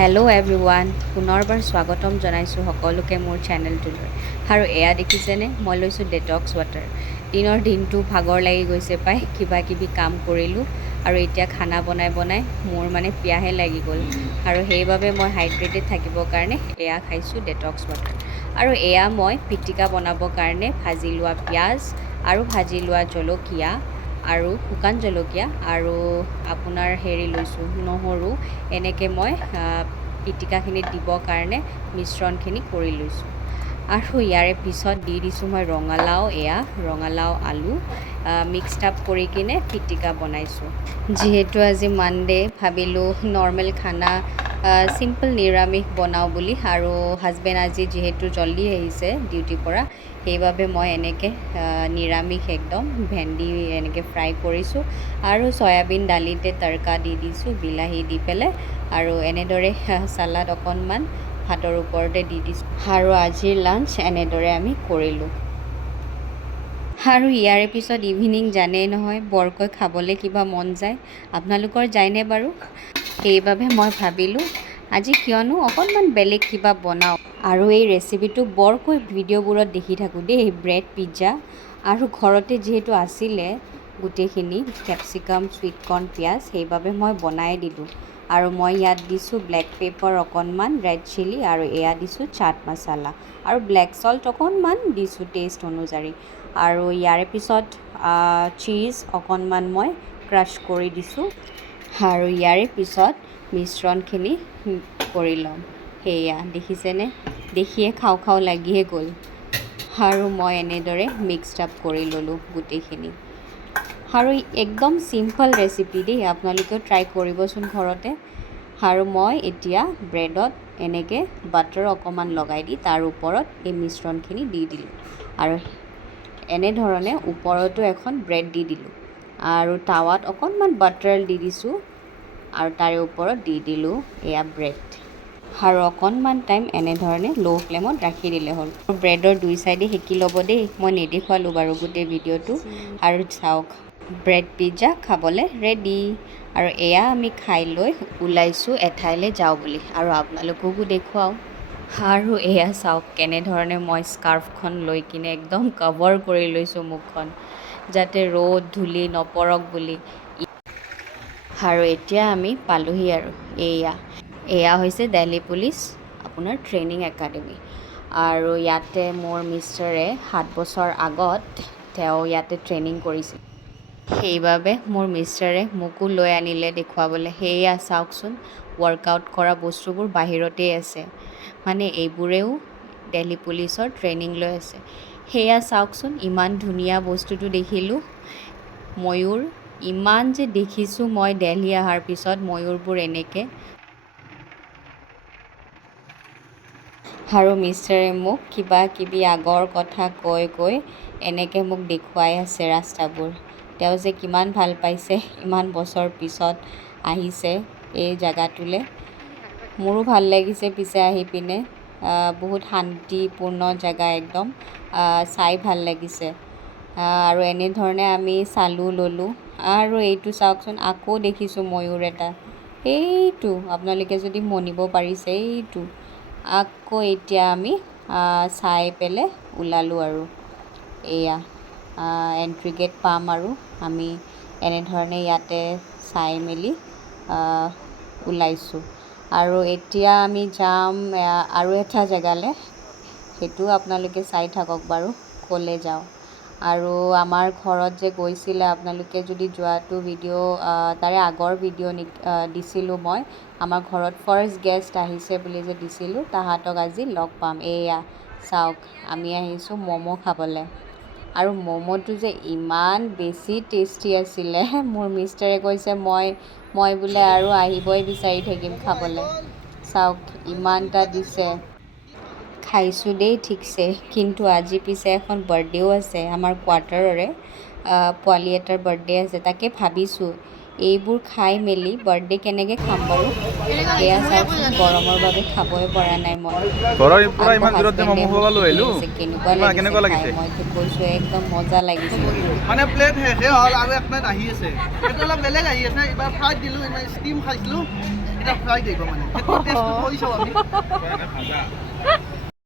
Hello' everyone, পুনৰবাৰ স্বাগতম জনাইছোঁ সকলোকে মোৰ চেনেলটোলৈ। আৰু এয়া দেখিছেনে, মই লৈছোঁ ডেটক্স ৱাটাৰ। দিনটো ভাগৰ লাগি গৈছে পাই, কিবা কিবি কাম কৰিলোঁ আৰু এতিয়া খানা বনাই মোৰ পিয়াহে লাগি গ'ল। আৰু সেইবাবে মই হাইড্ৰেটেড থাকিবৰ কাৰণে এয়া খাইছোঁ ডেটক্স ৱাটাৰ। আৰু এয়া মই পিটিকা বনাবৰ কাৰণে ভাজি লোৱা পিঁয়াজ আৰু ভাজি লোৱা জলকীয়া আৰু শুকান জলকীয়া আৰু আপোনাৰ লৈছোঁ নহৰু, এনেকৈ মই পিটিকাখিনিত দিবৰ কাৰণে মিশ্ৰণখিনি কৰি লৈছোঁ। আৰু ইয়াৰে পিছত দি দিছোঁ মই ৰঙালাও, এয়া ৰঙালাও আলু মিক্সড আপ কৰি কিনে পিটিকা বনাইছোঁ। যিহেতু আজি মানডে, ভাবিলোঁ নৰ্মেল খানা চিম্পল নিৰামিষ বনাওঁ বুলি। আৰু হাজবেণ্ড আজি যিহেতু জল্দি আহিছে ডিউটিৰ পৰা, সেইবাবে মই এনেকৈ নিৰামিষ একদম ভেন্দি এনেকৈ ফ্ৰাই কৰিছোঁ আৰু চয়াবিন দালিতে তড়কা দি দিছোঁ বিলাহী দি পেলাই। আৰু এনেদৰে চালাড অকণমান ভাতৰ ওপৰতে দি দিছোঁ। আৰু আজিৰ লাঞ্চ এনেদৰে আমি কৰিলোঁ। আৰু ইয়াৰে পিছত ইভিনিং জানেই নহয়, বৰকৈ খাবলৈ কিবা মন যায়। আপোনালোকৰ যায়নে বাৰু? সেইবাবে মই ভাবিলোঁ আজি কিয়নো অকণমান বেলেগ কিবা বনাওঁ। আৰু এই ৰেচিপিটো বৰকৈ ভিডিঅ'বোৰত দেখি থাকোঁ দেই, ব্ৰেড পিজ্জা। আৰু ঘৰতে যিহেতু আছিলে গোটেইখিনি কেপচিকাম, চুইট কৰ্ণ, পিঁয়াজ, সেইবাবে মই বনাই দিলোঁ। আৰু মই ইয়াত দিছোঁ ব্লেক পেপাৰ অকণমান, ৰেড চিলি, আৰু এয়া দিছোঁ চাট মছলা আৰু ব্লেক চল্ট অকণমান দিছোঁ টেষ্ট অনুযায়ী। আৰু ইয়াৰে পিছত চীজ অকণমান মই ক্ৰাছ কৰি দিছোঁ। আৰু ইয়াৰে পিছত মিশ্ৰণখিনি কৰি ল'ম। সেয়া দেখিছেনে, দেখিয়ে খাওঁ খাওঁ লাগিয়ে গ'ল। আৰু মই এনেদৰে মিক্সড আপ কৰি ল'লোঁ গোটেইখিনি। আৰু একদম চিম্পল ৰেচিপি দেই, আপোনালোকেও ট্ৰাই কৰিবচোন ঘৰতে। আৰু মই এতিয়া ব্ৰেডত এনেকৈ বাটাৰ অকণমান লগাই দি তাৰ ওপৰত এই মিশ্ৰণখিনি দি দিলোঁ। আৰু এনেধৰণে ওপৰতো এখন ব্ৰেড দি দিলোঁ। আৰু টাৱাত অকণমান বাটাৰ দি দিছোঁ আৰু তাৰে ওপৰত দি দিলোঁ এয়া ব্ৰেড। আৰু অকণমান টাইম এনেধৰণে ল' ফ্লেমত ৰাখি দিলে হ'ল। ব্ৰেডৰ দুই চাইডে সেকি ল'ব দেই, মই নেদেখুৱালোঁ বাৰু গোটেই ভিডিঅ'টো। আৰু চাওক, ব্ৰেড পিজ্জা খাবলৈ ৰেডি। আৰু এয়া আমি খাই লৈ ওলাইছোঁ এঠাইলৈ যাওঁ বুলি, আৰু আপোনালোককো দেখুৱাওঁ। আৰু এয়া চাওক কেনেধৰণে মই স্কাৰ্ফখন লৈ কিনে একদম কভাৰ কৰি লৈছোঁ মুখখন, যাতে ৰ'দ ধূলি নপৰক বুলি। আৰু এতিয়া আমি পালোহি আৰু এয়া হৈছে দিল্লী পুলিচ আপোনাৰ ট্ৰেইনিং একাডেমি। আৰু ইয়াতে মোৰ মিষ্টাৰে 7 বছৰ আগত তেওঁ ইয়াতে ট্ৰেইনিং কৰিছিল। সেইবাবে মোৰ মিষ্টাৰে মোকো লৈ আনিলে দেখুৱাবলৈ। সেয়া চাওকচোন, ৱৰ্কআউট কৰা বস্তুবোৰ বাহিৰতেই আছে, এইবোৰেও দিল্লী পুলিচৰ ট্ৰেইনিং লৈ আছে। সেয়া চাওকচোন, ইমান ধুনীয়া বস্তুটো দেখিলোঁ। ময়ূৰ ইমান যে দেখিছোঁ মই দিল্লী অহাৰ পিছত, ময়ূৰবোৰ এনেকৈ। আৰু মিষ্টাৰে মোক কিবা কিবি আগৰ কথা কৈ এনেকৈ মোক দেখুৱাই আছে ৰাস্তাবোৰ। তেওঁ যে কিমান ভাল পাইছে, ইমান বছৰ পিছত আহিছে এই জেগাটোলৈ। মোৰো ভাল লাগিছে পিছে আহি পিনে, বহুত শান্তিপূৰ্ণ জেগা একদম, চাই ভাল লাগিছে। আৰু এনেধৰণে আমি ল'লোঁ। আৰু এইটো চাওকচোন, আকৌ দেখিছোঁ ময়ূৰ এটা, এইটো আপোনালোকে যদি মনিব পাৰিছে, এইটো আকৌ এতিয়া আমি চাই পেলাই ওলালোঁ। আৰু এয়া এণ্ট্ৰি গেট পাম, আৰু আমি এনেধৰণে ইয়াতে চাই মেলি ওলাইছোঁ। আৰু এতিয়া আমি যাম আৰু এটা জেগালৈ, সেইটো আপোনালোকে চাই থাকক বাৰু ক'লৈ যাওঁ। আৰু আমাৰ ঘৰত যে গৈছিলে, আপোনালোকে যদি যোৱাটো ভিডিঅ' তাৰে আগৰ ভিডিঅ' দিছিলোঁ মই, আমাৰ ঘৰত ফাৰ্ষ্ট গেষ্ট আহিছে বুলি যে দিছিলোঁ, তাহাঁতক আজি লগ পাম। এয়া চাওক, আমি আহিছোঁ ম'ম' খাবলৈ। আৰু ম'ম'টো যে ইমান বেছি টেষ্টি আছিলে, মোৰ মিষ্টাৰে কৈছে মই বোলে আৰু আহিবই বিচাৰি থাকিম খাবলৈ। চাওক ইমানটা দিছে, খাইছোঁ দেই ঠিকছে। কিন্তু আজি পিছে এখন বাৰ্থডেও আছে আমাৰ কোৱাৰ্টাৰৰে, পোৱালি এটাৰ বাৰ্থডে আছে। তাকে ভাবিছোঁ এইবোৰ খাই মেলি বাৰ্থডে কেনেকৈ খাম বাৰু। সেয়া চাওকচোন, গৰমৰ বাবে খাবই পৰা নাই মই। কেনেকুৱা লাগিছে খাই, মইতো কৈছোঁ একদম মজা লাগিছে। প্লেট শেষে হ'ল আৰু এক প্লেট আহি আছে, এইটো অলপ বেলেগ আহি আছে। এইবাৰ ফ্ৰাইড দিলোঁ, ষ্টিম খাইছিলোঁ, এটা ফ্ৰাই দিব মানে টেস্ট কই চাও আমি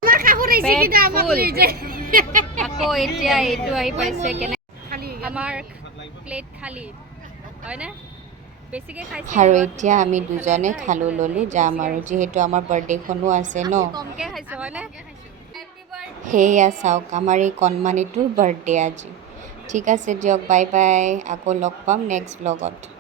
আমাৰ কাষত আহিছে কিন্তু আমাক লৈ যায় আকৌ এতিয়া এইটো আহি পাইছে কেনে আমাৰ প্লেট খালী হয়নে বেছিকৈ খাইছে আৰু এতিয়া আমি দুজনে খালো ল'লো যাম আৰু যিহেতু আমাৰ বাৰ্থডেখনো আছে ন কমকৈ খাইছোঁ হয়নে সেয়া চাওক আমাৰ এই কণমানিটোৰ বাৰ্থডে আজি ঠিক আছে দিয়ক বাই বাই আকৌ লগ পাম নেক্সট ব্লগত